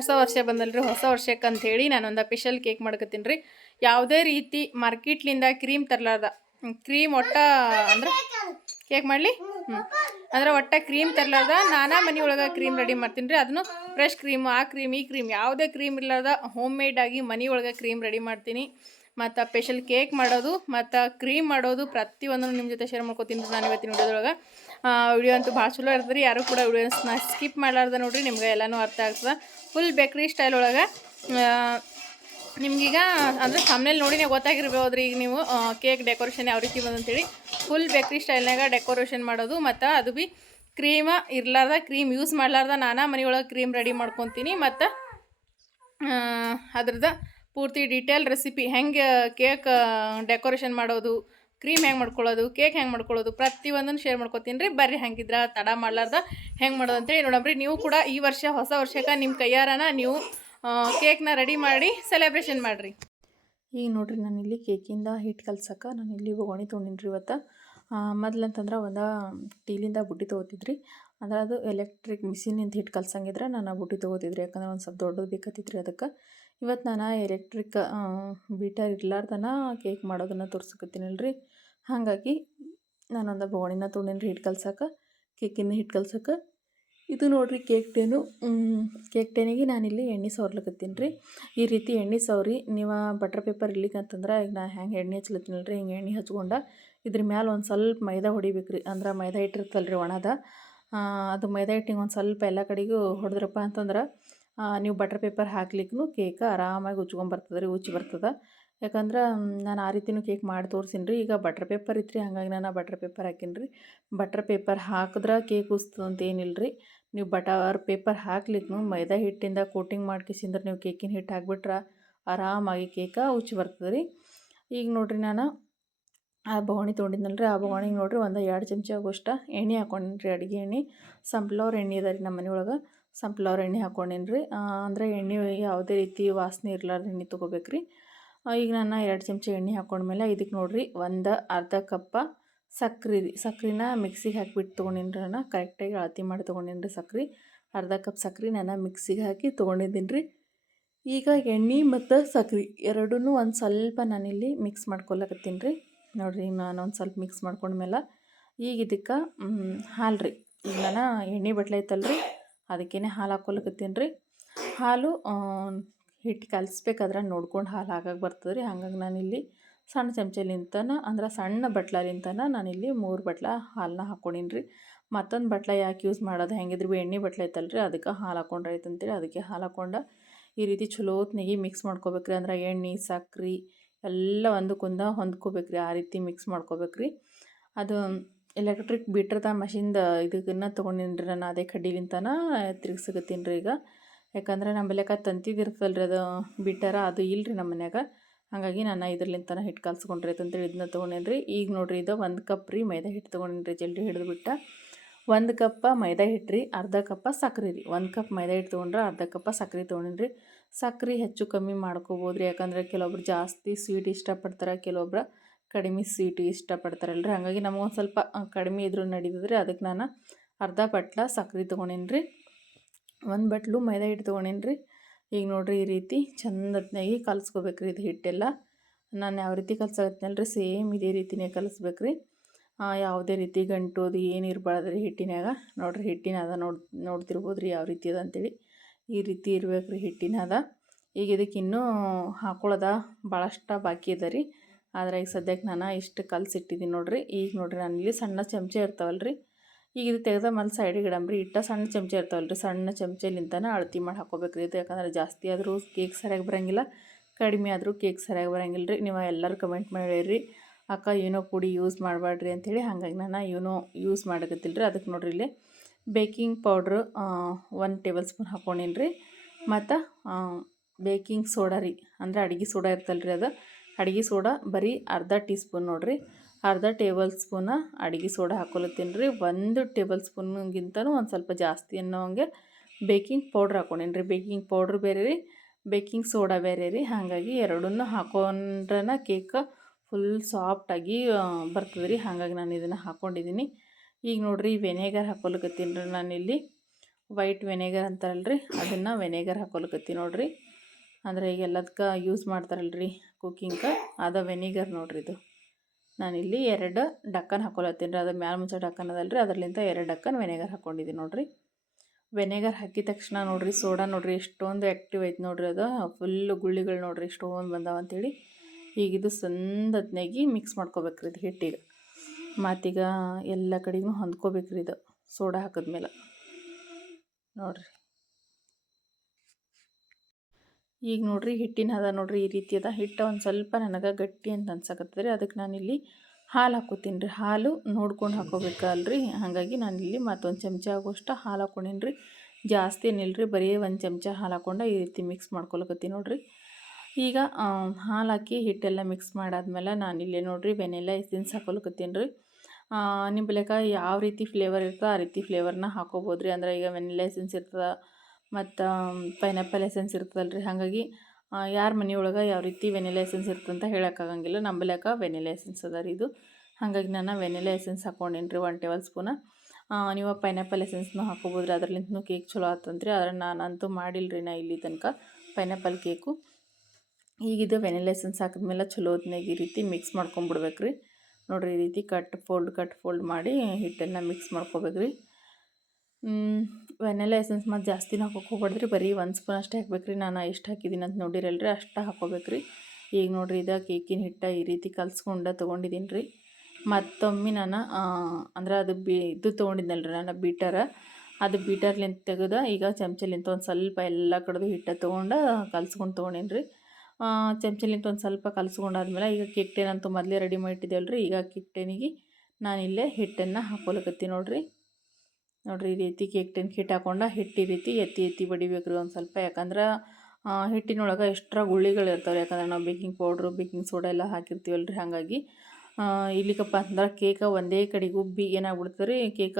ಹೊಸ ವರ್ಷ ಬಂದಲ್ರಿ, ಹೊಸ ವರ್ಷಕ್ಕೆ ಅಂಥೇಳಿ ನಾನೊಂದು ಸ್ಪೆಷಲ್ ಕೇಕ್ ಮಾಡ್ಕೊತೀನಿ ರೀ. ಯಾವುದೇ ರೀತಿ ಮಾರ್ಕೆಟ್ಲಿಂದ ಕ್ರೀಮ್ ತರಲಾರ್ದ ಕ್ರೀಮ್ ಒಟ್ಟ ಅಂದ್ರೆ ಕೇಕ್ ಮಾಡಲಿ? ಹ್ಞೂ ಅಂದ್ರೆ ಒಟ್ಟ ಕ್ರೀಮ್ ತರಲಾರ್ದ, ನಾನಾ ಮನೆ ಒಳಗೆ ಕ್ರೀಮ್ ರೆಡಿ ಮಾಡ್ತೀನಿ ರೀ. ಅದನ್ನು ಫ್ರೆಶ್ ಕ್ರೀಮ್ ಆ ಕ್ರೀಮ್ ಈ ಕ್ರೀಮ್ ಯಾವುದೇ ಕ್ರೀಮ್ ಇರಲಾರ್ದ ಹೋಮ್ ಮೇಡ್ ಆಗಿ ಮನೆ ಒಳಗೆ ಕ್ರೀಮ್ ರೆಡಿ ಮಾಡ್ತೀನಿ. ಮತ್ತು ಸ್ಪೆಷಲ್ ಕೇಕ್ ಮಾಡೋದು, ಮತ್ತು ಕ್ರೀಮ್ ಮಾಡೋದು ಪ್ರತಿಯೊಂದನ್ನು ನಿಮ್ಮ ಜೊತೆ ಶೇರ್ ಮಾಡ್ಕೊತೀನಿ ನಾನು ಇವತ್ತಿನ ವಿಡಿಯೋದೊಳಗೆ. ವಿಡಿಯೋ ಅಂತೂ ಭಾಳ ಚಲೋ ಇರ್ತದೆ ರೀ. ಯಾರು ಕೂಡ ವಿಡಿಯೋಸ್ನ ಸ್ಕಿಪ್ ಮಾಡಲಾರ್ದೆ ನೋಡಿರಿ, ನಿಮ್ಗೆ ಎಲ್ಲನೂ ಅರ್ಥ ಆಗ್ತದೆ. ಫುಲ್ ಬೇಕ್ರಿ ಸ್ಟೈಲ್ ಒಳಗೆ. ನಿಮ್ಗೀಗ ಅಂದರೆ ಸಾಮ್ನೆಲ್ ನೋಡಿ ಗೊತ್ತಾಗಿರ್ಬೋದು ರೀ ಈಗ ನೀವು. ಕೇಕ್ ಡೆಕೋರೇಷನ್ ಯಾವ ರೀತಿ ಬಂದಂತೇಳಿ ಫುಲ್ ಬೇಕ್ರಿ ಸ್ಟೈಲ್ನಾಗ ಡೆಕೋರೇಷನ್ ಮಾಡೋದು, ಮತ್ತು ಅದು ಬಿ ಕ್ರೀಮ ಇರ್ಲಾರ್ದ ಕ್ರೀಮ್ ಯೂಸ್ ಮಾಡಲಾರ್ದ, ನಾನಾ ಮನೆಯೊಳಗೆ ಕ್ರೀಮ್ ರೆಡಿ ಮಾಡ್ಕೊತೀನಿ. ಮತ್ತು ಅದ್ರದ್ದು ಪೂರ್ತಿ ಡೀಟೇಲ್ ರೆಸಿಪಿ ಹೆಂಗೆ ಕೇಕ್ ಡೆಕೋರೇಷನ್ ಮಾಡೋದು ಕ್ರೀಮ್ ಹೆಂಗೆ ಮಾಡ್ಕೊಳ್ಳೋದು, ಕೇಕ್ ಹೆಂಗೆ ಮಾಡ್ಕೊಳ್ಳೋದು, ಪ್ರತಿಯೊಂದನ್ನು ಶೇರ್ ಮಾಡ್ಕೊತೀನಿ ರೀ. ಬರ್ರಿ, ಹೆಂಗಿದ್ರ ತಡ ಮಾಡ್ಲಾರ್ದ ಹೆಂಗೆ ಮಾಡೋದು ಅಂತೇಳಿ ನೋಡಮ್ರಿ ನೀವು ಕೂಡ ಈ ವರ್ಷ ಹೊಸ ವರ್ಷಕ್ಕೆ ನಿಮ್ಮ ಕೈಯಾರನ ನೀವು ಕೇಕ್ನ ರೆಡಿ ಮಾಡಿ ಸೆಲೆಬ್ರೇಷನ್ ಮಾಡಿರಿ. ಈಗ ನೋಡ್ರಿ ನಾನಿಲ್ಲಿ ಕೇಕಿಂದ ಹಿಟ್ಟು ಕಲ್ಸಕ್ಕೆ ನಾನಿಲ್ಲಿ ಇಲ್ಲಿ ತೊಗೊಂಡಿನಿ ರೀ ಇವತ್ತು. ಮೊದ್ಲಂತಂದ್ರೆ ಒಂದು ಟೀಲಿಂದ ಬುಟ್ಟಿ ತೊಗೋತಿದ್ರಿ. ಅಂದ್ರೆ ಅದು ಎಲೆಕ್ಟ್ರಿಕ್ ಮಿಷಿನಿಂದ ಹಿಟ್ಟು ಕಲ್ಸಂಗಿದ್ರೆ ನಾನು ಬುಟ್ಟಿ ತೊಗೋತಿದ್ರಿ. ಯಾಕಂದ್ರೆ ಒಂದು ಸ್ವಲ್ಪ ದೊಡ್ಡದು ಬೇಕತ್ತಿತ್ತು ಅದಕ್ಕೆ. ಇವತ್ತು ನಾನು ಎಲೆಕ್ಟ್ರಿಕ್ ಬೀಟರ್ ಇರ್ಲಾರ್ದನ ಕೇಕ್ ಮಾಡೋದನ್ನು ತೋರ್ಸಕತ್ತೀನಲ್ರಿ. ಹಾಗಾಗಿ ನಾನೊಂದು ಬೋಣಿನ ತೊಗೊಂಡೇನಿ ಹಿಟ್ಟು ಕಲ್ಸಕ್ಕೆ ಕೇಕಿನ ಹಿಟ್ಟು ಕಲ್ಸಕ್ಕೆ ಇದು ನೋಡ್ರಿ ಕೇಕ್ ಟೇನು ಕೇಕ್ ಟೇನಿಗೆ ನಾನಿಲ್ಲಿ ಎಣ್ಣೆ ಸವರ್ಲಕತ್ತೀನಿ ರೀ ಈ ರೀತಿ ಎಣ್ಣೆ ಸವರಿ, ನೀವು ಬಟರ್ ಪೇಪರ್ ಇರ್ಲಿಕ್ಕಂತಂದ್ರೆ ಈಗ ನಾ ಹ್ಯಾಂಗೆ ಎಣ್ಣೆ ಹಚ್ಲತ್ತೀನಲ್ಲ ರೀ ಹಿಂಗೆ ಎಣ್ಣೆ ಹಚ್ಕೊಂಡ ಇದ್ರ ಮ್ಯಾಲೆ ಒಂದು ಸ್ವಲ್ಪ ಮೈದಾ ಹೊಡಿಬೇಕು ರೀ ಅಂದ್ರೆ ಮೈದಾ ಇಟ್ಟಿರ್ತಲ್ಲ ರೀ ಒಣದ ಅದು ಮೈದಾ ಹಿಟ್ಟಿಗೆ ಒಂದು ಸ್ವಲ್ಪ ಎಲ್ಲ ಕಡೆಗೂ ಹೊಡೆದ್ರಪ್ಪ ಅಂತಂದ್ರೆ ನೀವು ಬಟರ್ ಪೇಪರ್ ಹಾಕ್ಲಿಕ್ಕೂ ಕೇಕ್ ಆರಾಮಾಗಿ ಉಚ್ಕೊಂಬರ್ತದೆ ರೀ ಉಚ್ಚಿ ಬರ್ತದೆ. ಯಾಕಂದ್ರೆ ನಾನು ಆ ರೀತಿನೂ ಕೇಕ್ ಮಾಡಿ ತೋರಿಸಿನಿ ರೀ ಈಗ ಬಟ್ರ್ ಪೇಪರ್ ಇತ್ತು ರೀ ಹಾಗಾಗಿ ನಾನು ಬಟ್ರ್ ಪೇಪರ್ ಹಾಕೀನಿ ರೀ ಬಟ್ರ್ ಪೇಪರ್ ಹಾಕಿದ್ರೆ ಕೇಕ್ ಉಸ್ತದ ಅಂತ ಏನಿಲ್ಲ ರೀ ನೀವು ಬಟರ್ ಪೇಪರ್ ಹಾಕ್ಲಿಕ್ಕೂ ಮೈದಾ ಹಿಟ್ಟಿಂದ ಕೋಟಿಂಗ್ ಮಾಡ್ಕಿಸಿಂದ್ರೆ ನೀವು ಕೇಕಿನ ಹಿಟ್ಟು ಹಾಕ್ಬಿಟ್ರೆ ಆರಾಮಾಗಿ ಕೇಕ ಉಚ್ಚಿ ಬರ್ತದೆ ರೀ ಈಗ ನೋಡಿರಿ ನಾನು ಆ ಬೊಗಣಿ ತೊಗೊಂಡಿದ್ನಲ್ಲ ರೀ ಆ ಬೊಗಣಿಗೆ ನೋಡಿರಿ ಒಂದು ಎರಡು ಚಮಚ ಗೋಷ್ಟ ಎಣ್ಣೆ ಹಾಕೊಂಡೀನಿ ರೀ ಅಡುಗೆ ಎಣ್ಣೆ. ಸಂಪ್ಲವ್ರ ಎಣ್ಣೆ ಇದೆ ರೀ ನಮ್ಮ ಮನೆಯೊಳಗೆ ಸಂಪ್ಲವ್ರ ಎಣ್ಣೆ ಹಾಕ್ಕೊಂಡೀನಿ ರೀ ಅಂದರೆ ಎಣ್ಣೆ ಯಾವುದೇ ರೀತಿ ವಾಸನೆ ಇರಲಾರ್ದ ಎಣ್ಣೆ ತೊಗೋಬೇಕು ರೀ ಈಗ ನಾನು ಎರಡು ಚಮಚ ಎಣ್ಣೆ ಹಾಕ್ಕೊಂಡ್ಮೇಲೆ ಇದಕ್ಕೆ ನೋಡಿರಿ ಒಂದು ಅರ್ಧ ಕಪ್ಪ ಸಕ್ರೆ ರೀ, ಸಕ್ರೆನ ಮಿಕ್ಸಿಗೆ ಹಾಕಿಬಿಟ್ಟು ತೊಗೊಂಡಿನ್ರಿ ನಾನು. ಕರೆಕ್ಟಾಗಿ ಅಳತಿ ಮಾಡಿ ತೊಗೊಂಡಿನ್ರಿ ಸಕ್ರೆ. ಅರ್ಧ ಕಪ್ ಸಕ್ರೆ ನಾನು ಮಿಕ್ಸಿಗೆ ಹಾಕಿ ತೊಗೊಂಡಿದ್ದೀನಿ ರೀ. ಈಗ ಎಣ್ಣೆ ಮತ್ತು ಸಕ್ರೆ ಎರಡೂ ಒಂದು ಸ್ವಲ್ಪ ನಾನಿಲ್ಲಿ ಮಿಕ್ಸ್ ಮಾಡ್ಕೊಳಕತ್ತೀನಿ ರೀ. ನೋಡಿರಿ ನಾನು ಒಂದು ಸ್ವಲ್ಪ ಮಿಕ್ಸ್ ಮಾಡ್ಕೊಂಡ್ಮೇಲೆ ಈಗ ಇದಕ್ಕೆ ಹಾಲು ರೀ. ಈಗ ನಾನು ಎಣ್ಣೆ ಬಟ್ಲೆ ಐತಲ್ಲ ರೀ ಅದಕ್ಕೇ ಹಾಲು ಹಾಕ್ಕೊಳಕತ್ತೀನಿ ರೀ. ಹಾಲು ಹಿಟ್ಟು ಕಲಿಸ್ಬೇಕಾದ್ರೆ ನೋಡ್ಕೊಂಡು ಹಾಲು ಹಾಕಕ್ಕೆ ಬರ್ತದೆ ರೀ. ಹಾಗಾಗಿ ನಾನಿಲ್ಲಿ ಸಣ್ಣ ಚಮಚಲಿಂತನ, ಅಂದ್ರೆ ಸಣ್ಣ ಬಟ್ಲಲಿಂತನ ನಾನಿಲ್ಲಿ ಮೂರು ಬಟ್ಲ ಹಾಲನ್ನ ಹಾಕ್ಕೊಂಡೀನಿ ರೀ. ಮತ್ತೊಂದು ಬಟ್ಲ ಯಾಕೆ ಯೂಸ್ ಮಾಡೋದು? ಹೆಂಗಿದ್ರು ಬಿ ಎಣ್ಣೆ ಬಟ್ಲ ಐತಲ್ಲ ಅದಕ್ಕೆ ಹಾಲು ಹಾಕೊಂಡ್ರೆ ಅಂತೇಳಿ ಅದಕ್ಕೆ ಹಾಲು ಹಾಕ್ಕೊಂಡು ಈ ರೀತಿ ಚಲೋತ್ನಾಗಿ ಮಿಕ್ಸ್ ಮಾಡ್ಕೋಬೇಕು ರೀ ಅಂದ್ರೆ ಎಣ್ಣೆ, ಸಕ್ರೆ ಎಲ್ಲ ಒಂದಕ್ಕೊಂದು ಹೊಂದ್ಕೋಬೇಕು ರೀ ಆ ರೀತಿ ಮಿಕ್ಸ್ ಮಾಡ್ಕೋಬೇಕು ರೀ ಅದು ಎಲೆಕ್ಟ್ರಿಕ್ ಬೀಟ್ರದ ಮಷಿನ್ದ ಇದನ್ನ ತೊಗೊಂಡಿನಿ ರೀ ನಾನು, ಅದೇ ಕಡ್ಡಿಲಿಂತನ ತಿರ್ಗಿಸಕತ್ತೀನಿ ರೀ ಈಗ. ಯಾಕಂದ್ರೆ ನಮ್ಮ ಬಲ್ಯಾಕ ತಂತಿದಿರ್ತಲ್ರಿ ಅದು ಬಿಟ್ಟಾರ, ಅದು ಇಲ್ಲ ರೀ ನಮ್ಮ ಮನ್ಯಾಗ. ಹಾಗಾಗಿ ನಾನು ಇದ್ರಲಿಂತನ ಹಿಟ್ಟು ಕಲ್ಸ್ಕೊಂಡ್ರಿ ಅಂತೇಳಿ ಇದನ್ನ ತೊಗೊಂಡೇನಿ ರೀ ಈಗ ನೋಡಿರಿ ಇದು ಒಂದು ಕಪ್ ರೀ ಮೈದಾ ಹಿಟ್ಟು ತೊಗೊಂಡೇನಿ ರೀ ಜಲ್ದಿ ಹಿಡಿದು ಬಿಟ್ಟ. ಒಂದು ಕಪ್ಪ ಮೈದಾ ಹಿಟ್ಟು ರೀ, ಅರ್ಧ ಕಪ್ಪ ಸಕ್ರೆ ರೀ. ಒಂದು ಕಪ್ ಮೈದಾ ಹಿಟ್ಟು ತೊಗೊಂಡ್ರೆ ಅರ್ಧ ಕಪ್ಪ ಸಕ್ರೆ ತೊಗೊಂಡೇನಿ ರೀ ಸಕ್ರೆ ಹೆಚ್ಚು ಕಮ್ಮಿ ಮಾಡ್ಕೋಬೋದು ರೀ ಯಾಕಂದ್ರೆ ಕೆಲವೊಬ್ರು ಜಾಸ್ತಿ ಸ್ವೀಟ್ ಇಷ್ಟಪಡ್ತಾರೆ, ಕೆಲವೊಬ್ರು ಕಡಿಮೆ ಸ್ವೀಟ್ ಇಷ್ಟಪಡ್ತಾರಲ್ಲ ರೀ ಹಾಗಾಗಿ ನಮಗೊಂದು ಸ್ವಲ್ಪ ಕಡಿಮೆ ಇದ್ರೂ ನಡೀತದ್ರಿ. ಅದಕ್ಕೆ ನಾನು ಅರ್ಧ ಪಟ್ಲ ಸಕ್ರೆ ತೊಗೊಂಡೇನಿ ರೀ ಒಂದು ಬಟ್ಲು ಮೈದಾ ಹಿಟ್ಟು ತೊಗೊಂಡೇನಿ ರೀ ಈಗ ನೋಡಿರಿ ಈ ರೀತಿ ಚಂದತ್ನಾಗಿ ಕಲಿಸ್ಕೋಬೇಕು ರೀ ಇದು ಹಿಟ್ಟೆಲ್ಲ. ನಾನು ಯಾವ ರೀತಿ ಕಲ್ಸಕತ್ನಲ್ಲ ರೀ ಸೇಮ್ ಇದೇ ರೀತಿನೇ ಕಲಿಸ್ಬೇಕು ರೀ ಯಾವುದೇ ರೀತಿ ಗಂಟು ಅದು ಏನು ಇರಬಾರ್ದು ರೀ ಹಿಟ್ಟಿನಾಗ ನೋಡಿರಿ ಹಿಟ್ಟಿನ ಅದ ನೋಡಿ ನೋಡ್ತಿರ್ಬೋದು ರೀ ಯಾವ ರೀತಿ ಅದ ಅಂತೇಳಿ. ಈ ರೀತಿ ಇರ್ಬೇಕು ರೀ ಹಿಟ್ಟಿನ ಈಗ ಇದಕ್ಕೆ ಇನ್ನೂ ಹಾಕೊಳ್ಳೋದ ಭಾಳಷ್ಟು ಬಾಕಿ ಇದೆ ರೀ. ಆದರೆ ಈಗ ಸದ್ಯಕ್ಕೆ ನಾನು ಇಷ್ಟು ಕಲಸಿಟ್ಟಿದ್ದೀನಿ ನೋಡಿರಿ. ಈಗ ನೋಡಿರಿ ನಾನು ಇಲ್ಲಿ ಸಣ್ಣ ಚಮಚೆ ಇರ್ತಾವಲ್ಲ ರೀ ಈಗ ಇದು ತೆಗೆದ ಮೇಲೆ ಸೈಡಿಗೆ ಇಡಂಬ್ರಿ ಇಟ್ಟ ಸಣ್ಣ ಚಮಚ ಇರ್ತಾವಲ್ಲ ರೀ ಸಣ್ಣ ಚಮಚಲಿಂತನ ಅಳತಿ ಮಾಡಿ ಹಾಕೋಬೇಕು ರೀ ಇದು ಯಾಕಂದ್ರೆ ಜಾಸ್ತಿ ಆದರೂ ಕೇಕ್ ಸರಿಯಾಗಿ ಬರೋಂಗಿಲ್ಲ, ಕಡಿಮೆ ಆದರೂ ಕೇಕ್ ಸರಿಯಾಗಿ ಬರೋಂಗಿಲ್ಲ ರೀ ನೀವು ಎಲ್ಲರೂ ಕಮೆಂಟ್ ಮಾಡಿರಿ, ಅಕ್ಕ, ಏನೋ ಪುಡಿ ಯೂಸ್ ಮಾಡಬೇಡ್ರಿ ಅಂಥೇಳಿ ಹಾಗಾಗಿ ನಾನು ಏನೋ ಯೂಸ್ ಮಾಡಕತ್ತಿಲ್ಲ ರೀ ಅದಕ್ಕೆ ನೋಡ್ರಿ ಇಲ್ಲಿ baking powder one tablespoon ಹಾಕ್ಕೊಂಡೀನಿ ರೀ ಮತ್ತು ಬೇಕಿಂಗ್ ಸೋಡಾ ರೀ. ಅಂದ್ರೆ ಅಡುಗೆ ಸೋಡಾ ಇರ್ತಲ್ಲ ರೀ ಅದು. ಅಡುಗೆ ಸೋಡಾ ಬರೀ ಅರ್ಧ ಟೀ ಸ್ಪೂನ್ ನೋಡಿರಿ. ಅರ್ಧ ಟೇಬಲ್ ಸ್ಪೂನ ಅಡುಗೆ ಸೋಡಾ ಹಾಕೊಳತ್ತೀನಿ ರೀ. ಒಂದು ಟೇಬಲ್ ಸ್ಪೂನ್ಗಿಂತನೂ ಒಂದು ಸ್ವಲ್ಪ ಜಾಸ್ತಿ ಅನ್ನೋ ಹಂಗೆ ಬೇಕಿಂಗ್ ಪೌಡ್ರ್ ಹಾಕೊಂಡೇನಿ ರೀ. ಬೇಕಿಂಗ್ ಪೌಡ್ರ್ ಬೇರೆ ರೀ, ಬೇಕಿಂಗ್ ಸೋಡಾ ಬೇರೆ ರೀ. ಹಾಗಾಗಿ ಎರಡನ್ನೂ ಹಾಕೊಂಡ್ರನ ಕೇಕ್ ಫುಲ್ ಸಾಫ್ಟಾಗಿ ಬರ್ತದೆ ರೀ. ಹಾಗಾಗಿ ನಾನು ಇದನ್ನು ಹಾಕ್ಕೊಂಡಿದ್ದೀನಿ ಈಗ ನೋಡಿರಿ, ವೆನೇಗರ್ ಹಾಕೊಳಕತ್ತೀನಿ ರೀ ನಾನಿಲ್ಲಿ. ವೈಟ್ ವೆನೇಗರ್ ಅಂತಾರಲ್ರಿ ಅದನ್ನು ವೆನೇಗರ್ ಹಾಕೊಳಕತ್ತೀನಿ ನೋಡಿರಿ. ಅಂದರೆ ಈಗ ಎಲ್ಲದಕ್ಕೆ ಯೂಸ್ ಮಾಡ್ತಾರಲ್ರಿ ಕುಕ್ಕಿಂಗ್ಗೆ ಅದು ವೆನಿಗರ್ ನೋಡಿರಿ ಇದು. ನಾನಿಲ್ಲಿ ಎರಡು ಡಕ್ಕನ್ ಹಾಕೊಳತ್ತೀನಿ ರೀ. ಅದು ಮ್ಯಾಲ ಮುಂಚೆ ಡಕ್ಕನ್ ಅದಲ್ರಿ. ಅದರಲ್ಲಿಂದ ಎರಡು ಡಕ್ಕನ್ ವೆನೆಗರ್ ಹಾಕ್ಕೊಂಡಿದ್ದೀನಿ ನೋಡಿರಿ. ವೆನೆಗರ್ ಹಾಕಿದ ತಕ್ಷಣ ನೋಡಿರಿ ಸೋಡಾ ನೋಡಿರಿ, ಎಷ್ಟೊಂದು ಆ್ಯಕ್ಟಿವ್ ಐತೆ ನೋಡಿರಿ ಅದು. ಫುಲ್ಲು ಗುಳ್ಳಿಗಳು ನೋಡಿರಿ ಎಷ್ಟೊಂದು ಬಂದಾವ ಅಂತೇಳಿ. ಈಗ ಇದು ಸಂದತ್ನಾಗಿ ಮಿಕ್ಸ್ ಮಾಡ್ಕೋಬೇಕ್ರಿ ಇದು ಹಿಟ್ಟಿಗೆ. ಮತ್ತೀಗ ಎಲ್ಲ ಕಡೆಗೂ ಹೊಂದ್ಕೋಬೇಕ್ರಿ ಇದು ಸೋಡಾ ಹಾಕಿದ್ಮೇಲೆ. ನೋಡ್ರಿ. ಈಗ ನೋಡ್ರಿ ಹಿಟ್ಟಿನ ಅದ ನೋಡ್ರಿ ಈ ರೀತಿ ಅದ. ಹಿಟ್ಟು ಒಂದು ಸ್ವಲ್ಪ ನನಗೆ ಗಟ್ಟಿ ಅಂತ ಅನ್ಸಕತ್ತದ ರೀ ಅದಕ್ಕೆ ನಾನಿಲ್ಲಿ ಹಾಲು ಹಾಕೋತೀನಿ ರೀ ಹಾಲು ನೋಡ್ಕೊಂಡು ಹಾಕೋಬೇಕಲ್ರಿ. ಹಾಗಾಗಿ ನಾನಿಲ್ಲಿ ಮತ್ತೊಂದು ಚಮಚ ಆಗೋಷ್ಟು ಹಾಲು ಹಾಕೊಂಡೀನಿ ರೀ ಜಾಸ್ತಿ ಏನಿಲ್ಲ ರೀ ಬರೀ ಒಂದು ಚಮಚ ಹಾಲು ಹಾಕೊಂಡು ಈ ರೀತಿ ಮಿಕ್ಸ್ ಮಾಡ್ಕೊಳಕತ್ತೀನಿ ನೋಡ್ರಿ. ಈಗ ಹಾಲು ಹಾಕಿ ಹಿಟ್ಟೆಲ್ಲ ಮಿಕ್ಸ್ ಮಾಡಾದ್ಮೇಲೆ ನಾನಿಲ್ಲಿ ನೋಡ್ರಿ ವೆನಿಲ್ಲ ಎಸೆನ್ಸ್ ಹಾಕೊಳಕತ್ತೀನಿ ರೀ ನಿಮ್ಮ ಯಾವ ರೀತಿ ಫ್ಲೇವರ್ ಇರ್ತೋ ಆ ರೀತಿ ಫ್ಲೇವರ್ನ ಹಾಕೋಬೋದು ರೀ ಅಂದ್ರೆ ಈಗ ವೆನಿಲ್ಲ ಎಸೆನ್ಸ್ ಇರ್ತದೆ ಮತ್ತು ಪೈನಾಪಲ್ ಎಸೆನ್ಸ್ ಇರ್ತದಲ್ಲ ರೀ ಹಾಗಾಗಿ ಯಾರ ಮನೆಯೊಳಗೆ ಯಾವ ರೀತಿ ವೆನಿಲ ಎಸೆನ್ಸ್ ಅಂತ ಹೇಳೋಕ್ಕಾಗಂಗಿಲ್ಲ. ನಂಬಲ್ಯಾಕ ವೆನಿಲ ಎಸೆನ್ಸ್ ಅದ ರೀ ಇದು. ಹಾಗಾಗಿ ನಾನು ವೆನಿಲ ಎಸೆನ್ಸ್ ಹಾಕ್ಕೊಂಡೇನಿ ರೀ ಒನ್ ಟೇಬಲ್ ಸ್ಪೂನ ನೀವು ಪೈನಾಪಲ್ ಎಸೆನ್ಸ್ನೂ ಹಾಕೋಬೋದು ರೀ ಅದ್ರಲ್ಲಿಂದನೂ ಕೇಕ್ ಚಲೋ ಆತಂತ್ರಿ. ಆದ್ರೆ ನಾನಂತೂ ಮಾಡಿಲ್ಲ ರೀ ನಾ ಇಲ್ಲಿ ತನಕ ಪೈನಾಪಲ್ ಕೇಕು ಈಗ ಇದು ವೆನಿಲ್ಲ ಎಸೆನ್ಸ್ ಹಾಕಿದ್ಮೇಲೆ ಚಲೋ ಹೊತ್ನಾಗ ಈ ರೀತಿ ಮಿಕ್ಸ್ ಮಾಡ್ಕೊಂಬಿಡ್ಬೇಕು ರೀ ನೋಡಿರಿ, ಈ ರೀತಿ ಕಟ್ ಫೋಲ್ಡ್ ಕಟ್ ಫೋಲ್ಡ್ ಮಾಡಿ ಹಿಟ್ಟನ್ನು ಮಿಕ್ಸ್ ಮಾಡ್ಕೋಬೇಕು ರೀ ವೆನಿಲ್ಲ ಎಸೆನ್ಸ್ ಮತ್ತು ಜಾಸ್ತಿನ ಹಾಕೋಕೆ ಹೋಗ್ಬಾರ್ದ್ರಿ ಬರೀ ಒಂದು ಸ್ಪೂನ್ ಅಷ್ಟೇ ಹಾಕ್ಬೇಕ್ರಿ. ನಾನು ಎಷ್ಟು ಹಾಕಿದ್ದೀನಿ ಅಂತ ನೋಡಿರಲ್ರಿ. ಅಷ್ಟು ಹಾಕೋಬೇಕ್ರಿ. ಈಗ ನೋಡಿರಿ ಇದು ಕೇಕಿನ ಹಿಟ್ಟ ಈ ರೀತಿ ಕಲ್ಸ್ಕೊಂಡು ತೊಗೊಂಡಿದ್ದೀನಿ ರೀ ಮತ್ತೊಮ್ಮೆ ನಾನು ಅಂದ್ರೆ ಅದು ಬಿ, ಇದು ತೊಗೊಂಡಿದ್ನಲ್ರಿ ನಾನು ಬೀಟರ. ಅದು ಬೀಟರ್ಲಿಂದ ತೆಗೆದ ಈಗ ಚಮಚಲಿಂತ ಒಂದು ಸ್ವಲ್ಪ ಎಲ್ಲ ಕಡೆದು ಹಿಟ್ಟ ತೊಗೊಂಡು ಕಲ್ಸ್ಕೊಂಡು ತೊಗೊಂಡೇನಿ ರೀ ಚಮಚಲಿಂತ ಒಂದು ಸ್ವಲ್ಪ ಕಲ್ಸ್ಕೊಂಡಾದ್ಮೇಲೆ ಈಗ ಕೇಕ್ ಮೊದಲೇ ರೆಡಿ ಮಾಡಿಟ್ಟಿದ್ದೇವಲ್ರಿ. ಈಗ ಕೇಕ್ ಟೇನಿಗೆ ನಾನಿಲ್ಲೇ ಹಿಟ್ಟನ್ನು ಹಾಕೊಳಕತ್ತೀನಿ ನೋಡಿರಿ. ನೋಡಿರಿ ಈ ರೀತಿ ಕೇಕ್ ಟೆನ್ಕ್ ಹಿಟ್ಟು ಹಾಕೊಂಡು ಹಿಟ್ಟು ರೀತಿ ಎತ್ತಿ ಎತ್ತಿ ಬಡಿಬೇಕು ರೀ ಒಂದು ಸ್ವಲ್ಪ. ಯಾಕಂದ್ರೆ ಹಿಟ್ಟಿನೊಳಗೆ ಎಕ್ಸ್ಟ್ರಾ ಗುಳ್ಳಿಗಳು ಇರ್ತಾವೆ ಯಾಕಂದ್ರೆ ನಾವು ಬೇಕಿಂಗ್ ಪೌಡ್ರು, ಬೇಕಿಂಗ್ ಸೋಡಾ ಎಲ್ಲ ಹಾಕಿರ್ತೀವಲ್ಲ ರೀ ಹಾಗಾಗಿ ಇಲ್ಲಿಕಪ್ಪ ಅಂತಂದ್ರೆ ಕೇಕ ಒಂದೇ ಕಡೆಗೆ ಉಬ್ಬಿ ಏನಾಗ್ಬಿಡ್ತದೆ ರೀ ಕೇಕ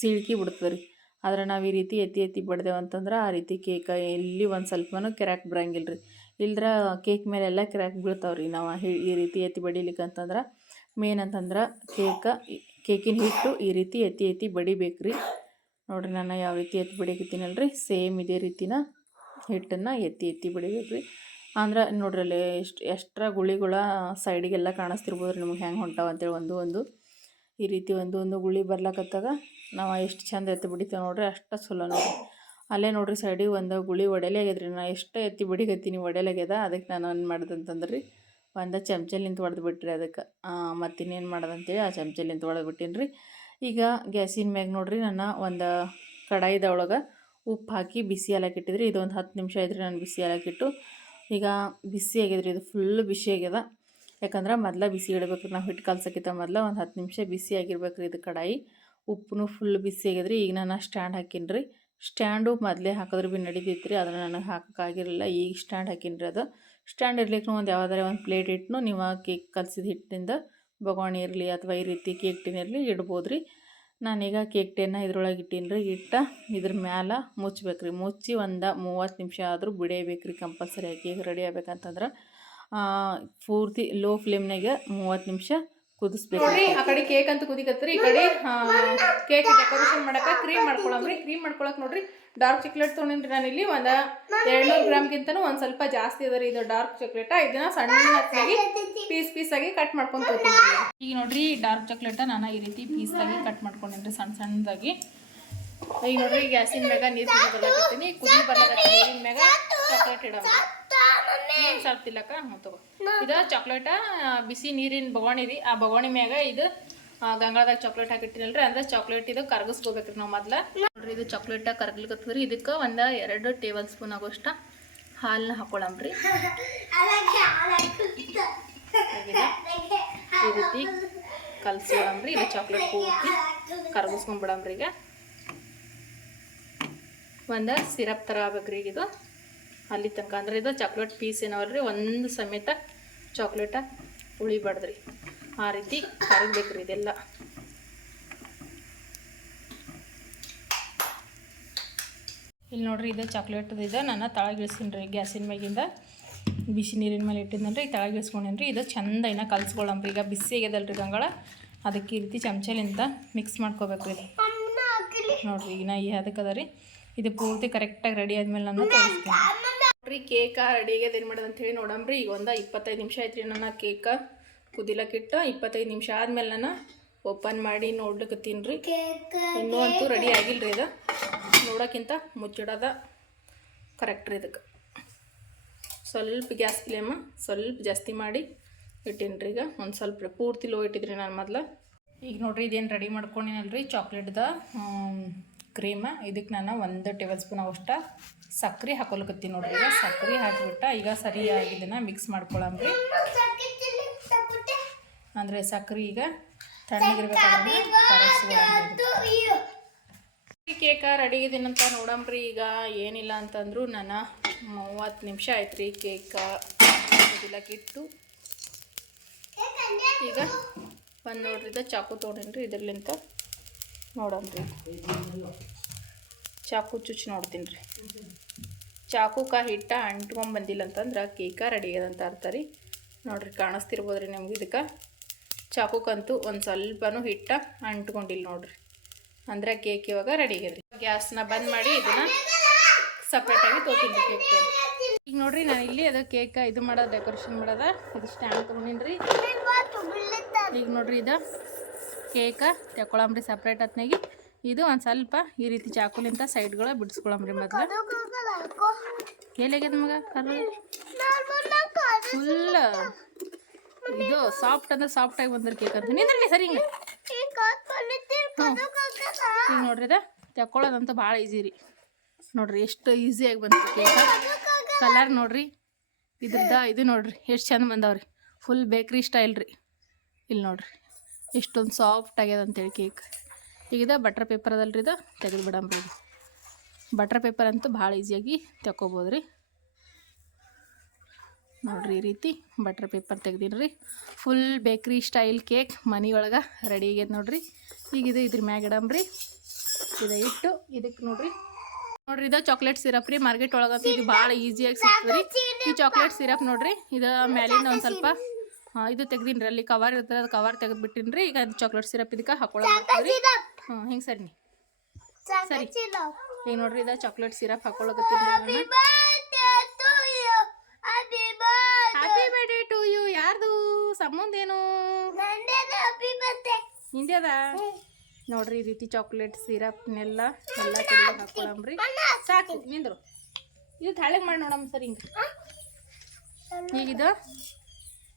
ಸಿಳ್ಕಿ ಬಿಡ್ತದೆ ರೀ ಆದ್ರೆ ನಾವು ಈ ರೀತಿ ಎತ್ತಿ ಎತ್ತಿ ಬಡ್ದೇವು ಅಂತಂದ್ರೆ ಆ ರೀತಿ ಕೇಕ ಎಲ್ಲಿ ಒಂದು ಸ್ವಲ್ಪನೂ ಕೆರಾಕ್ ಬರಂಗಿಲ್ಲ ರೀ ಇಲ್ದ್ರ ಕೇಕ್ ಮೇಲೆಲ್ಲ ಕ್ರ್ಯಾಕ್ ಬೀಳ್ತಾವೆ ರೀ ನಾವು ಈ ರೀತಿ ಎತ್ತಿ ಬಡಿಲಿಕ್ಕೆ ಅಂತಂದ್ರೆ ಮೇನ್ ಅಂತಂದ್ರೆ ಕೇಕ ಕೇಕಿನ ಹಿಟ್ಟು ಈ ರೀತಿ ಎತ್ತಿ ಎತ್ತಿ ಬಡಿಬೇಕು ರೀ ನೋಡಿರಿ ನಾನು ಯಾವ ರೀತಿ ಎತ್ತಿ ಬಡಿಕತ್ತೀನಲ್ಲ ರೀ ಸೇಮ್ ಇದೇ ರೀತಿನ ಹಿಟ್ಟನ್ನು ಎತ್ತಿ ಎತ್ತಿ ಬಡಿಬೇಕು ರೀ ಅಂದ್ರೆ ನೋಡ್ರಲ್ಲಿ ಎಷ್ಟು ಎಷ್ಟರ ಗುಳಿಗಳ ಸೈಡಿಗೆಲ್ಲ ಕಾಣಿಸ್ತಿರ್ಬೋದು ರೀ ನಿಮ್ಗೆ ಹೆಂಗೆ ಹೊಂಟಾವ ಅಂತೇಳಿ ಒಂದು ಒಂದು. ಈ ರೀತಿ ಒಂದು ಒಂದು ಗುಳಿ ಬರ್ಲಕತ್ತಾಗ ನಾವು ಎಷ್ಟು ಚಂದ ಎತ್ತಿ ಬಿಡಿತೇವೆ ನೋಡ್ರಿ ಅಷ್ಟು ಚಲೋ ನೋಡ್ರಿ. ಅಲ್ಲೇ ನೋಡ್ರಿ ಸೈಡಿಗೆ ಒಂದು ಗುಳಿ ಒಡೆಲೆ ಆಗ್ಯದ್ರಿ. ನಾ ಎಷ್ಟು ಎತ್ತಿ ಬಡಿಗತ್ತೀನಿ ಒಡೆಯಲಾಗ್ಯದ ಅದಕ್ಕೆ ನಾನು ಏನು ಮಾಡಿದೆ ಅಂತಂದ್ರೆ. ರೀ ಒಂದು ಚಮಚಲಿಂತ ಹೊಡೆದು ಬಿಟ್ರಿ ಅದಕ್ಕೆ ಮತ್ತು ಇನ್ನೇನು ಮಾಡೋದಂತೇಳಿ ಆ ಚಮಚಲಿಂತ ಹೊಡೆದು ರೀ ಈಗ ಗ್ಯಾಸಿನ ಮ್ಯಾಗ ನೋಡಿರಿ ನನ್ನ ಒಂದು ಕಡಾಯಿದೊಳಗೆ ಉಪ್ಪು ಹಾಕಿ ಬಿಸಿ ಹಾಲಕ್ಕೆ ಇದೊಂದು ಹತ್ತು ನಿಮಿಷ ಐತ್ರಿ ನಾನು ಬಿಸಿ ಹಾಲಕ್ಕಿಟ್ಟು ಈಗ ಬಿಸಿ ಆಗಿದ್ರಿ ಇದು ಫುಲ್ ಬಿಸಿ ಆಗ್ಯದ. ಯಾಕಂದ್ರೆ ಮೊದಲ ಬಿಸಿ ಇಡಬೇಕು ನಾವು ಹಿಟ್ಟು ಕಲ್ಸಕ್ಕಿಂತ ಮೊದಲು ಒಂದು ಹತ್ತು ನಿಮಿಷ ಬಿಸಿ ಆಗಿರ್ಬೇಕು ರೀ ಇದು ಕಡಾಯಿ. ಉಪ್ಪು ಫುಲ್ ಬಿಸಿ ಆಗಿದ್ರಿ ಈಗ ನಾನು ಸ್ಟ್ಯಾಂಡ್ ಹಾಕಿನ್ರಿ. ರೀ ಸ್ಟ್ಯಾಂಡು ಮೊದಲೇ ಹಾಕಿದ್ರೆ ಭೀ ರೀ ಅದನ್ನು ನನಗೆ ಹಾಕೋಕ್ಕಾಗಿರಲಿಲ್ಲ ಈಗ ಸ್ಟ್ಯಾಂಡ್ ಹಾಕಿನ್ರಿ ಅದು. ಸ್ಟ್ಯಾಂಡ್ ಇರ್ಲಿಕ್ಕೆ ಒಂದು ಯಾವುದಾರ ಒಂದು ಪ್ಲೇಟ್ ಇಟ್ಟು ನೀವು ಕೇಕ್ ಕಲಸಿದ ಹಿಟ್ಟಿನಿಂದ ಬೊಗಣಿ ಇರಲಿ ಅಥವಾ ಈ ರೀತಿ ಕೇಕ್ ಟಿನ್ ಇರಲಿ ಇಡ್ಬೋದು ರೀ ನಾನೀಗ ಕೇಕ್ ಟೇನ ಇದ್ರೊಳಗೆ ಇಟ್ಟೀನಿ ರೀ ಇಟ್ಟ ಇದ್ರ ಮ್ಯಾಲೆ ಮುಚ್ಚಬೇಕು ರೀ ಮುಚ್ಚಿ ಒಂದು ಮೂವತ್ತು ನಿಮಿಷ ಆದರೂ ಬಿಡೇಬೇಕು ರೀ ಕಂಪಲ್ಸರಿಯಾಗಿ ಕೇಕ್ ರೆಡಿ ಆಗ್ಬೇಕಂತಂದ್ರೆ ಪೂರ್ತಿ ಲೋ ಫ್ಲೇಮ್ನಾಗೆ ಮೂವತ್ತು ನಿಮಿಷ ಕುದಿಸ್ಬೇಕು. ಆ ಕಡೆ ಕೇಕ್ ಅಂತ ಕುದಿಕತ್ರಿ ಈ ಕಡೆ ಕೇಕ್ ಡೆಕೋರೇಷನ್ ಮಾಡಕ ಕ್ರೀಮ್ ಮಾಡ್ಕೊಳಮ್ರಿ. ಕ್ರೀಮ್ ಮಾಡ್ಕೊಳಕ್ ನೋಡ್ರಿ ಡಾರ್ಕ್ ಚಾಕ್ಲೇಟ್ ತೊಗೊಂಡಿನ್ರಿ ನಾನು ಇಲ್ಲಿ ಒಂದು ಎರಡ್ನೂರು ಗ್ರಾಮ್ಗಿಂತನೂ ಒಂದು ಸ್ವಲ್ಪ ಜಾಸ್ತಿ ಅದ ರೀ ಇದು ಡಾರ್ಕ್ ಚಾಕ್ಲೇಟ ಇದನ್ನ ಸಣ್ಣದಾಗಿ ಪೀಸ್ ಪೀಸ್ ಆಗಿ ಕಟ್ ಮಾಡ್ಕೊಂಡು ತೊಗೊಂಡ್ರಿ ಈಗ ನೋಡ್ರಿ ಡಾರ್ಕ್ ಚಾಕ್ಲೇಟ ನಾನು ಈ ರೀತಿ ಪೀಸಾಗಿ ಕಟ್ ಮಾಡ್ಕೊಂಡಿನ್ರಿ, ಸಣ್ಣ ಸಣ್ಣದಾಗಿ. ಈಗ ನೋಡ್ರಿ ಗ್ಯಾಸಿನ ಮ್ಯಾಗ ನೀರು ಕುದಿ ಬರ್ಲಾಕತ್ತೀನಿ ಕುದಿ ಬರ್ಲಾಕತ್ತೀನಿ ನೀರಿನ ಮ್ಯಾಗ ಚಾಕ್ಲೇಟ್ ಇಡೋಣ. ಸ್ವಲ್ಪ ತಿಲ್ಲಕ ಹ್ಞೂ ತಗೋ. ಇದು ಚಾಕ್ಲೇಟ ಬಿಸಿ ನೀರಿನ ಬಗೋಣಿ ರೀ. ಆ ಬಗೋಣಿ ಮ್ಯಾಗ ಇದು ಗಂಗಾದಾಗ ಗಂಗಾಳದಾಗ ಚಾಕ್ಲೇಟ್ ಹಾಕಿಟ್ಟಿನಲ್ರಿ. ಅಂದ್ರೆ ಚಾಕ್ಲೇಟ್ ಇದು ಕರಗಿಸ್ಕೋಬೇಕ್ರಿ ನಾವು ಮೊದ್ಲ. ನೋಡ್ರಿ ಇದು ಚಾಕ್ಲೇಟ ಕರಗ್ಲಿಕತ್ತದ್ರಿ. ಇದಕ್ಕೆ ಒಂದು ಎರಡು ಟೇಬಲ್ ಸ್ಪೂನ್ ಆಗೋಷ್ಟ ಹಾಲನ್ನ ಹಾಕೊಳ್ಳಂಬ್ರಿ? ಈ ರೀತಿ ಕಲ್ಸ್ಕೊಳಮ್ರಿ. ಇದು ಚಾಕ್ಲೇಟ್ ಪೂರ್ತಿ ಕರಗಿಸ್ಕೊಂಡ್ಬಿಡಮ್ರಿ ಈಗ. ಒಂದು ಸಿರಪ್ ಥರ ಆಗ್ಬೇಕ್ರಿ ಈಗ ಇದು. ಅಲ್ಲಿ ತನಕ ಅಂದ್ರೆ ಇದು ಚಾಕ್ಲೇಟ್ ಪೀಸ್ ಏನವಲ್ರಿ ಒಂದು ಸಮೇತ ಚಾಕ್ಲೇಟ ಉಳಿಬಾರ್ದ್ರಿ. ಆ ರೀತಿ ಕರಗ್ಬೇಕ್ರಿ ಇದೆಲ್ಲ. ಇಲ್ಲಿ ನೋಡ್ರಿ ಇದು ಚಾಕ್ಲೇಟ್ ಇದೆ ನಾನು ತಳಗಿಳಿಸ್ತೀನಿ ರೀ ಗ್ಯಾಸಿನ ಮ್ಯಾಗಿಂದ. ಬಿಸಿ ನೀರಿನ ಮೇಲೆ ಇಟ್ಟಿದ್ನಲ್ರಿ ಈ ತಳಗಿಳಿಸ್ಕೊಂಡೇನ್ರಿ ರೀ ಇದು ಚಂದ ಇನ್ನ ರೀ ಈಗ ಬಿಸಿ ಆಗ್ಯದಲ್ರಿ ಗಂಗಳ. ಅದಕ್ಕೆ ಈ ರೀತಿ ಚಮಚಲಿಂದ ಮಿಕ್ಸ್ ಮಾಡ್ಕೋಬೇಕು ರೀ ನೋಡ್ರಿ ಈಗ ನಾ ಈ ಅದಕ್ಕೆ ಅದ ರೀ ಇದು ಪೂರ್ತಿ ಕರೆಕ್ಟಾಗಿ ರೆಡಿ ಆದ್ಮೇಲೆ ನಾನು ತೋರಿಸ್ತೀನಿ. ನೋಡ್ರಿ ಕೇಕ ರೆಡಿಗೆ ಏನು ಮಾಡೋದು ಅಂತ ಹೇಳಿ ನೋಡಮ್ರಿ ಈಗ ಒಂದು ಇಪ್ಪತ್ತೈದು ನಿಮಿಷ ಆಯ್ತು ರೀ ನನ್ನ ಕೇಕ ಕುದಿಲಕ್ಕಿಟ್ಟು ಇಪ್ಪತ್ತೈದು ನಿಮಿಷ ಆದ್ಮೇಲೆ ನಾನು ಓಪನ್ ಮಾಡಿ ನೋಡ್ಲಿಕ್ಕತ್ತೀನಿ ರೀ. ಇನ್ನೂ ಅಂತೂ ರೆಡಿ ಆಗಿಲ್ಲ ರೀ ಇದು. ನೋಡೋಕ್ಕಿಂತ ಮುಚ್ಚಿಡೋದ ಕರೆಕ್ಟ್ ರೀ ಇದಕ್ಕೆ ಸ್ವಲ್ಪ ಗ್ಯಾಸ್ ಫ್ಲೇಮ ಸ್ವಲ್ಪ ಜಾಸ್ತಿ ಮಾಡಿ ಇಟ್ಟೀನಿ ರೀ ಈಗ. ಒಂದು ಸ್ವಲ್ಪ ಪೂರ್ತಿ ಲೋ ಇಟ್ಟಿದ್ರಿ ನಾನು ಮೊದಲು. ಈಗ ನೋಡ್ರಿ ಇದೇನು ರೆಡಿ ಮಾಡ್ಕೊಂಡಿನಲ್ರಿ? ಚಾಕ್ಲೇಟ್ದ ಕ್ರೀಮ. ಇದಕ್ಕೆ ನಾನು ಒಂದು ಟೇಬಲ್ ಸ್ಪೂನ್ ಅವಷ್ಟ ಸಕ್ಕರೆ ಹಾಕೊಳಕತ್ತೀನಿ ನೋಡ್ರಿ. ಈಗ ಸಕ್ಕರೆ ಹಾಕಿಬಿಟ್ಟು ಈಗ ಸರಿಯಾಗಿ ಇದನ್ನು ಮಿಕ್ಸ್ ಮಾಡ್ಕೊಳ್ಳಿ ಅಂದರೆ ಸಕ್ಕರೆ ಈಗ ತಣ್ಣಗಿರ್ಬೇಕಾದ್ರೆ ಈ ಕೇಕ ರೆಡಿ ಇದೀನಂತ ನೋಡಂಬ್ರಿ. ಈಗ ಏನಿಲ್ಲ ಅಂತಂದ್ರು ನಾನು ಮೂವತ್ತು ನಿಮಿಷ ಆಯ್ತು ರೀ ಕೇಕ ಇಟ್ಟು. ಈಗ ಒಂದು ನೋಡ್ರಿ ಚಾಕು ತೊಗೊಂಡೇನ್ರಿ ಇದ್ರಲಿಂತ. ನೋಡಂಬ್ರಿ ಚಾಕು ಚುಚ್ಚಿ ನೋಡ್ತೀನಿ ರೀ. ಚಾಕುಕ ಹಿಟ್ಟ ಅಂಟ್ಕೊಂಬಂದಿಲ್ಲ ಅಂತಂದ್ರೆ ಕೇಕ ರೆಡಿ ಅಂತ ಅರ್ಥ ರೀ. ನೋಡ್ರಿ ಕಾಣಿಸ್ತಿರ್ಬೋದು ರೀ ನಿಮ್ಗೆ ಇದಕ್ಕೆ. ಚಾಕುಕಂತೂ ಒಂದು ಸ್ವಲ್ಪನೂ ಹಿಟ್ಟ ಅಂಟ್ಕೊಂಡಿಲ್ಲ ನೋಡ್ರಿ. ಅಂದ್ರೆ ಕೇಕ್ ಇವಾಗ ರೆಡಿ ರೀ ಗ್ಯಾಸ್ನ ಬಂದ್ ಮಾಡಿ ಇದನ್ನ ಸಪ್ರೇಟಾಗಿ ತೊಗೊತೀನಿ ಕೇಕ್ ಈಗ ನೋಡ್ರಿ ನಾನು ಇಲ್ಲಿ ಅದು ಕೇಕ್ ಇದು ಮಾಡೋದು ಡೆಕೋರೇಷನ್ ಮಾಡೋದ. ಇದು ಸ್ಟ್ಯಾಂಡ್ ತೊಗೊಂಡಿನ್ರಿ ಈಗ ನೋಡ್ರಿ ಇದು. ಕೇಕ ತೆಕ್ಕೊಳಮ್ರಿ ಸಪ್ರೇಟ್ ಹೊತ್ನಾಗಿ. ಇದು ಒಂದು ಸ್ವಲ್ಪ ಈ ರೀತಿ ಚಾಕುಲಿಂತ ಸೈಡ್ಗಳ ಬಿಡಿಸ್ಕೊಳಂಬ್ರಿ ಮೊದಲು. ಎಲ್ಲಿಗ್ಯದ ಮಗ ಫುಲ್ ಇದು ಸಾಫ್ಟ್ ಅಂದ್ರೆ ಸಾಫ್ಟ್ ಆಗಿ ಬಂದ್ರೆ ಕೇಕ್ ಅಂತ. ನಿಂದ್ರಿ ಸರಿ ಹಿಂಗೆ. ನೋಡ್ರಿ ಅದ ತೆಕ್ಕೊಳ್ಳೋದಂತೂ ಭಾಳ ಈಸಿ ರೀ. ನೋಡ್ರಿ ಎಷ್ಟು ಈಸಿಯಾಗಿ ಬಂತು ಕೇಕ. ಕಲರ್ ನೋಡ್ರಿ. ಇದ್ರದ್ದು ಇದು ನೋಡ್ರಿ. ಎಷ್ಟು ಚಂದ ಬಂದವ್ರಿ. ಫುಲ್ ಬೇಕ್ರಿ ಸ್ಟೈಲ್ ರೀ. ಇಲ್ಲಿ ನೋಡ್ರಿ. ಎಷ್ಟೊಂದು ಸಾಫ್ಟ್ ಆಗ್ಯದ ಅಂತೇಳಿ ಕೇಕ್ ಈಗ ಇದು ಬಟ್ರ್ ಪೇಪರ್ ಅದಲ್ರಿ ಇದು? ತೆಗೆದು ಬಿಡಂಬ್ರಿ ಇದು ಬಟ್ರ್ ಪೇಪರ್ ಅಂತೂ ಭಾಳ ಈಸಿಯಾಗಿ ತೆಕ್ಕೋಬೋದು ರೀ ನೋಡ್ರಿ ಈ ರೀತಿ ಬಟರ್ ಪೇಪರ್ ತೆಗ್ದೀನಿ ರೀ ಫುಲ್ ಬೇಕ್ರಿ ಸ್ಟೈಲ್ ಕೇಕ್ ಮನೆ ರೆಡಿ ಆಗ್ಯದ ನೋಡ್ರಿ. ಈಗ ಇದು ಇದ್ರ ಮ್ಯಾಗ ಇಡಂಬ್ರಿ ಇದು ಇಟ್ಟು ಇದಕ್ಕೆ ನೋಡ್ರಿ. ನೋಡ್ರಿ ಇದು ಚಾಕ್ಲೇಟ್ ಸಿರಪ್ ರೀ. ಮಾರ್ಕೆಟ್ ಒಳಗಂತೂ ಇದು ಭಾಳ ಈಸಿಯಾಗಿ ಸಿಗ್ತದೆ ರೀ ಈ ಚಾಕ್ಲೇಟ್ ಸಿರಪ್ ನೋಡ್ರಿ. ಇದು ಮ್ಯಾಲಿಂದ ಒಂದು ಸ್ವಲ್ಪ ಇದು ತೆಗ್ದೀನಿ ರೀ ಅಲ್ಲಿ ಕವರ್ ಇರ್ತದೆ ಅದು ಕವರ್ ತೆಗೆದು ಬಿಟ್ಟಿನಿ ರೀ ಈಗ ಅದು ಚಾಕ್ಲೇಟ್ ಸಿರಪ್ ಇದಕ್ಕೆ ಹಾಕೊಳ್ಳೋಣ ಹಾಂ ಹಿಂಗೆ ಸರಿ ನೀ. ಸರಿ. ಈಗ ನೋಡ್ರಿ ಇದು ಚಾಕ್ಲೇಟ್ ಸಿರಪ್ ಹಾಕೊಳಕತ್ತೀನಿ ಹ್ಯಾಪಿ ಬರ್ಡೇ ಟು ಯು ಯಾರ್ದು? ಸಂಬಂಧ ಏನು ಹಿಂದ್ಯದ ನೋಡ್ರಿ ಈ ರೀತಿ ಚಾಕ್ಲೇಟ್ ಸಿರಪ್ನೆಲ್ಲ ಎಲ್ಲ ಕಡೆ ಹಾಕೊಳಮ್ರಿ ಸಾಕು ನಿಂದ್ರು. ಇದು ತಾಳೆಗೆ ಮಾಡಿ ನೋಡಮ್ಮ ಸರ್ ಹಿಂಗೆ. ಈಗಿದ?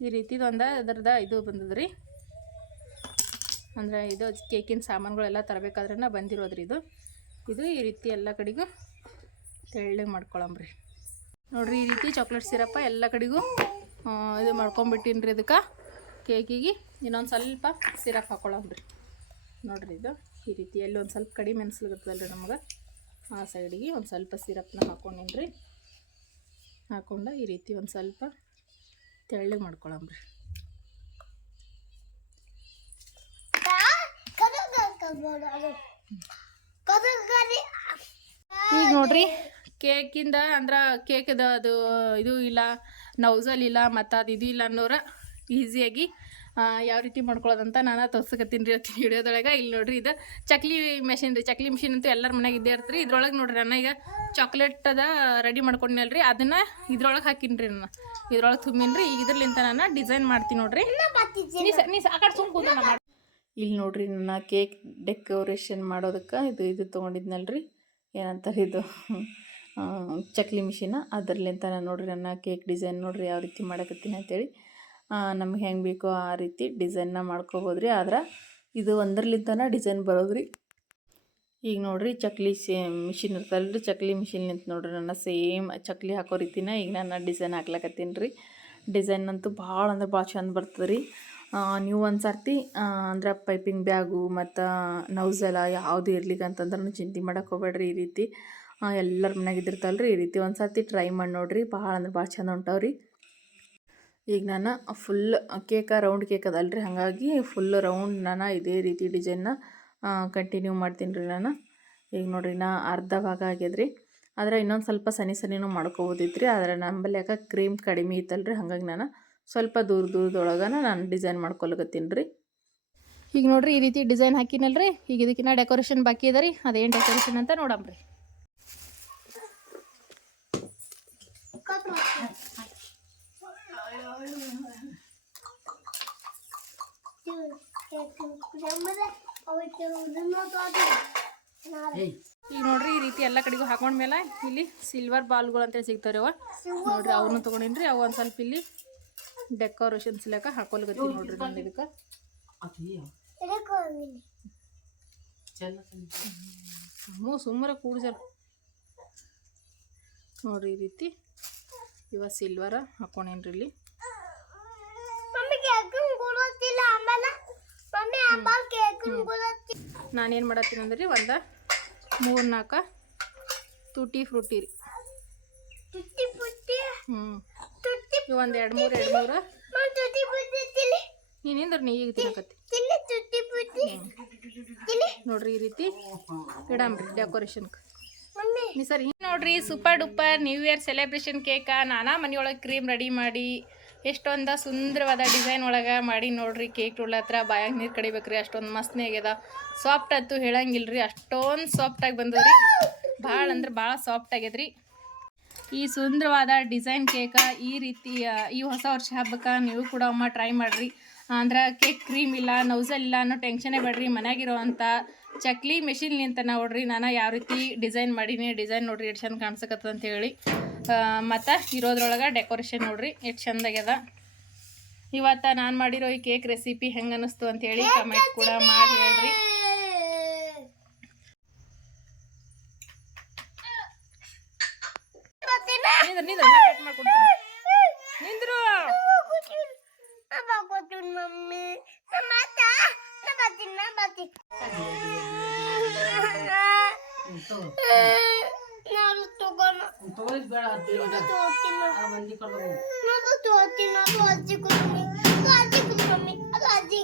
ಈ ರೀತಿದು ಒಂದು ಅದರದ ಇದು ಬಂದದ್ರಿ. ಅಂದ್ರೆ ಇದು ಕೇಕಿನ ಸಾಮಾನುಗಳೆಲ್ಲ ತರಬೇಕಾದ್ರೆ ಬಂದಿರೋದ್ರಿ ಇದು. ಇದು ಈ ರೀತಿ ಎಲ್ಲ ಕಡೆಗೂ ತೆಳ್ಳಗೆ ಮಾಡ್ಕೊಳಂಬ್ರಿ. ನೋಡ್ರಿ, ಈ ರೀತಿ ಚಾಕ್ಲೇಟ್ ಸಿರಪ್ಪ ಎಲ್ಲ ಕಡೆಗೂ ಇದು ಮಾಡ್ಕೊಂಬಿಟ್ಟಿನಿ ರೀ ಇದಕ್ಕೆ ಕೇಕಿಗೆ. ಇನ್ನೊಂದು ಸ್ವಲ್ಪ ಸಿರಪ್ ಹಾಕ್ಕೊಳಂಬ್ರಿ ನೋಡ್ರಿ ಇದು, ಈ ರೀತಿ ಎಲ್ಲಿ ಒಂದು ಸ್ವಲ್ಪ ಕಡಿಮೆ ರೀ ನಮಗೆ. ಆ ಸೈಡಿಗೆ ಒಂದು ಸ್ವಲ್ಪ ಸಿರಪ್ನ ಹಾಕ್ಕೊಂಡಿನ್ರಿ ರೀ ಹಾಕೊಂಡು ಈ ರೀತಿ ಒಂದು ಸ್ವಲ್ಪ ತೆಳ್ಳಗೆ ಮಾಡ್ಕೊಳಂಬ್ರಿ ಈಗ ನೋಡ್ರಿ ಕೇಕಿಂದ ಅಂದ್ರೆ ಕೇಕದ ಅದು ಇದು ಇಲ್ಲ ನೌಸಲ್ ಇಲ್ಲ ಮತ್ತು ಅದು ಇದು ಇಲ್ಲ ಅನ್ನೋರ ಈಸಿಯಾಗಿ ಯಾವ ರೀತಿ ಮಾಡ್ಕೊಳ್ಳೋದಂತ ನಾನು ತೋರ್ಸಕತ್ತೀನಿ ರೀ ಇವತ್ತಿನ ವಿಡಿಯೋದೊಳಗೆ. ಇಲ್ಲಿ ನೋಡ್ರಿ ಇದು ಚಕ್ಲಿ ಮೆಷಿನ್ ರೀ. ಚಕ್ಲಿ ಮಿಷಿನ್ ಅಂತೂ ಎಲ್ಲರ ಮನೆಗೆ ಇದ್ದೇ ಇರ್ತೀರಿ. ಇದ್ರೊಳಗೆ ನೋಡ್ರಿ ನಾನು ಈಗ ಚಾಕ್ಲೇಟ್ ಅದ ರೆಡಿ ರೀ ಅದನ್ನು ಇದ್ರೊಳಗೆ ಹಾಕಿನಿ ರೀ ನಾನು. ಇದ್ರೊಳಗೆ ತುಂಬಿನಿ ರೀ ಈಗ ಇದ್ರಲಿಂತ ನಾನು ಡಿಸೈನ್ ಮಾಡ್ತೀನಿ ನೋಡ್ರಿ. ನೀ ಆ ಕಡೆ ಸುಮ್ ಕೂತ ಮಾಡಿ. ಇಲ್ಲಿ ನೋಡ್ರಿ ನನ್ನ ಕೇಕ್ ಡೆಕೋರೇಷನ್ ಮಾಡೋದಕ್ಕೆ ಇದು ಇದು ತೊಗೊಂಡಿದ್ನಲ್ರಿ. ಏನಂತಾರೆ ಇದು ಚಕ್ಲಿ ಮಿಷಿನ ಅದರ್ಲಿಂತ ನಾನು ನೋಡ್ರಿ ನನ್ನ ಕೇಕ್ ಡಿಸೈನ್ ನೋಡ್ರಿ ಯಾವ ರೀತಿ ಮಾಡಕತ್ತೀನಿ ಅಂತೇಳಿ. ನಮ್ಗೆ ಹೆಂಗೆ ಬೇಕೋ ಆ ರೀತಿ ಡಿಸೈನ್ನ ಮಾಡ್ಕೋಬೋದು ರೀ ಆದ್ರೆ ಇದು ಒಂದರ್ಲಿಂತನ ಡಿಸೈನ್ ಬರೋದ್ರಿ. ಈಗ ನೋಡಿರಿ ಚಕ್ಲಿ ಸೇ, ಮಿಷಿನ್ ಇರ್ತಲ್ಲ ರೀ ಚಕ್ಲಿ ಮಿಷಿನ್ ನಿಂತು ನೋಡ್ರಿ ನನ್ನ ಸೇಮ್ ಚಕ್ಲಿ ಹಾಕೋ ರೀತಿನ ಈಗ ನಾನು ಡಿಸೈನ್ ಹಾಕ್ಲಕತ್ತೀನಿ ರೀ ಡಿಸೈನ್ ಅಂತೂ ಭಾಳ ಅಂದ್ರೆ ಭಾಳ ಚಂದ ಬರ್ತದೆ ರೀ ನೀವು ಒಂದು ಸರ್ತಿ ಅಂದ್ರೆ ಪೈಪಿಂಗ್ ಬ್ಯಾಗು ಮತ್ತು ನೌಸೆಲ್ಲ ಯಾವುದು ಇರ್ಲಿಕ್ಕೆ ಅಂತಂದ್ರೆ ಚಿಂತೆ ಮಾಡೋಕೆ ಹೋಗ್ಬೇಡ್ರಿ ಈ ರೀತಿ. ಎಲ್ಲರ ಮನ್ಯಾಗ ರೀ ಈ ರೀತಿ ಒಂದು ಸರ್ತಿ ಟ್ರೈ ಮಾಡಿ ನೋಡಿರಿ. ಭಾಳ ಅಂದ್ರೆ ಭಾಳ ಚಂದ ಹೊಂಟಾವ್ರಿ ಈಗ ನಾನು ಫುಲ್ ಕೇಕ ರೌಂಡ್ ಕೇಕ್ ಅದಲ್ರಿ ಹಾಗಾಗಿ ಫುಲ್ ರೌಂಡ್ ನಾನು ಇದೇ ರೀತಿ ಡಿಸೈನ್ನ ಕಂಟಿನ್ಯೂ ಮಾಡ್ತೀನಿ ರೀ ನಾನು. ಈಗ ನೋಡಿರಿ ನಾ ಅರ್ಧ ಭಾಗ ಆಗ್ಯದ್ರಿ. ಆದರೆ ಇನ್ನೊಂದು ಸ್ವಲ್ಪ ಸನಿ ಸನಿನೂ ಮಾಡ್ಕೋಬೋದಿತ್ತು ರೀ ಆದರೆ ನಮ್ಮಲ್ಲಿ ಯಾಕೆ ಕ್ರೀಮ್ ಕಡಿಮೆ ಇತ್ತಲ್ರಿ ಹಾಗಾಗಿ ನಾನು ಸ್ವಲ್ಪ ದೂರ ದೂರದೊಳಗೆ ನಾನು ಡಿಸೈನ್ ಮಾಡ್ಕೊಳಕತ್ತೀನಿ ರೀ ಈಗ ನೋಡಿರಿ ಈ ರೀತಿ ಡಿಸೈನ್ ಹಾಕಿನಲ್ರಿ. ಈಗ ಇದಕ್ಕಿನ್ನ ಡೆಕೋರೇಷನ್ ಬಾಕಿ ಅದ ರೀ ಅದೇನು ಡೆಕೋರೇಷನ್ ಅಂತ ನೋಡಮ್ರಿ. ಈಗ ನೋಡ್ರಿ, ಈ ರೀತಿ ಎಲ್ಲ ಕಡೆಗೂ ಹಾಕೊಂಡ್ಮೇಲೆ ಇಲ್ಲಿ ಸಿಲ್ವರ್ ಬಾಲ್ಗಳು ಅಂತೇಳಿ ಸಿಗ್ತಾವ್ರಿ ಅವ ನೋಡ್ರಿ ಅವನು ತಗೊಂಡಿನ್ರಿ, ಅವು ಒಂದು ಸ್ವಲ್ಪ ಇಲ್ಲಿ ಡೆಕೋರೇಷನ್ ಸಿಲಕ ಹಾಕೊಲ್ಗತ್ತಿ ನೋಡ್ರಿ ನಾನು ಇದಕ್ಕೆ. ಹ್ಞೂ ಸುಮ್ಮನೆ ನೋಡ್ರಿ, ಈ ರೀತಿ ಇವ ಸಿಲ್ವರ ಹಾಕೊಂಡೇನ್ರಿ ಇಲ್ಲಿ. ನಾನೇನು ಮಾಡತ್ತೀನಿ ಅಂದ್ರೆ ಒಂದು ಮೂರು ನಾಲ್ಕು ತುಟಿ ಫ್ರೂಟಿ? ರೀ ಹ್ಞೂ ಒಂದು ಎರಡು ಮೂರು ಎರಡು ಮೂರು. ನೀನೇಂದ್ರೆ ನೀ ಈಗ ತಿನ್ನಕತ್ತಿ. ನೋಡ್ರಿ ಈ ರೀತಿ ಇಡಮ್ರಿ ಡೆಕೋರೇಷನ್ಗೆ ಸರಿ ನೋಡ್ರಿ super duper new year celebration cake ನಾನಾ ಮನೆಯೊಳಗೆ ಕ್ರೀಮ್ ರೆಡಿ ಮಾಡಿ ಎಷ್ಟೊಂದು ಸುಂದರವಾದ ಡಿಸೈನ್ ಒಳಗೆ ಮಾಡಿ ನೋಡ್ರಿ ಕೇಕ್ ಹತ್ರ, ಬಾಯಾಗ ನೀರು ಕಡಿಬೇಕ್ರಿ, ಅಷ್ಟೊಂದು ಮಸ್ತ್ನೇ ಆಗ್ಯದ. ಸಾಫ್ಟ್ ಹೇಳಂಗಿಲ್ಲ ಹೇಳಂಗಿಲ್ರಿ, ಅಷ್ಟೊಂದು ಸಾಫ್ಟಾಗಿ ರೀ ಭಾಳ ಅಂದ್ರೆ ಭಾಳ ಸಾಫ್ಟ್ ಆಗ್ಯದ್ರಿ. ಈ ಸುಂದರವಾದ ಡಿಸೈನ್ ಕೇಕ ಈ ರೀತಿ ಈ ಹೊಸ ವರ್ಷ ಹಬ್ಬಕ್ಕೆ ನೀವು ಕೂಡ ಅಮ್ಮ ಟ್ರೈ ಮಾಡಿರಿ. ಅಂದ್ರೆ ಕೇಕ್ ಕ್ರೀಮ್ ಇಲ್ಲ ನೌಸಲ್ ಇಲ್ಲ ಅನ್ನೋ ಟೆನ್ಷನೇ ಬೇಡ್ರಿ ಮನ್ಯಾಗಿರೋವಂಥ ಚಕ್ಲಿ ಮೆಷಿನ್ ನಿಂತ ನೋಡ್ರಿ ನಾನು ಯಾವ ರೀತಿ ಡಿಸೈನ್ ಮಾಡೀನಿ ಡಿಸೈನ್ ನೋಡ್ರಿ ಎಷ್ಟು ಚಂದ ಕಾಣಿಸಕತ್ತದ ಅಂತ ಹೇಳಿ. ಮತ್ತು ಇರೋದ್ರೊಳಗೆ ಡೆಕೋರೇಷನ್ ನೋಡ್ರಿ ಎಷ್ಟು ಚಂದಾಗ್ಯದ. ಇವತ್ತು ನಾನು ಮಾಡಿರೋ ಈ ಕೇಕ್ ರೆಸಿಪಿ ಹೆಂಗೆ ಅನ್ನಿಸ್ತು ಅಂತೇಳಿ ಕಮೆಂಟ್ ಕೂಡ ಮಾಡಿ ಹೇಳ್ರಿ. ನಿಂದ್ರ बाती ना बाती ನಾನು ತಗೋಣ ತಗೊಳ್ಳಿ ಬೇಡ ಅದು ಮಂದಿ ಕೊಡ್ಬೇಕು ನಾನು ತೋತಿನ ಅದು ಅಜ್ಜಿ ಕುಟುಂಬಿ ಅದು ಅಜ್ಜಿ ಕುಟುಂಬಿ ಅದು ಅಜ್ಜಿ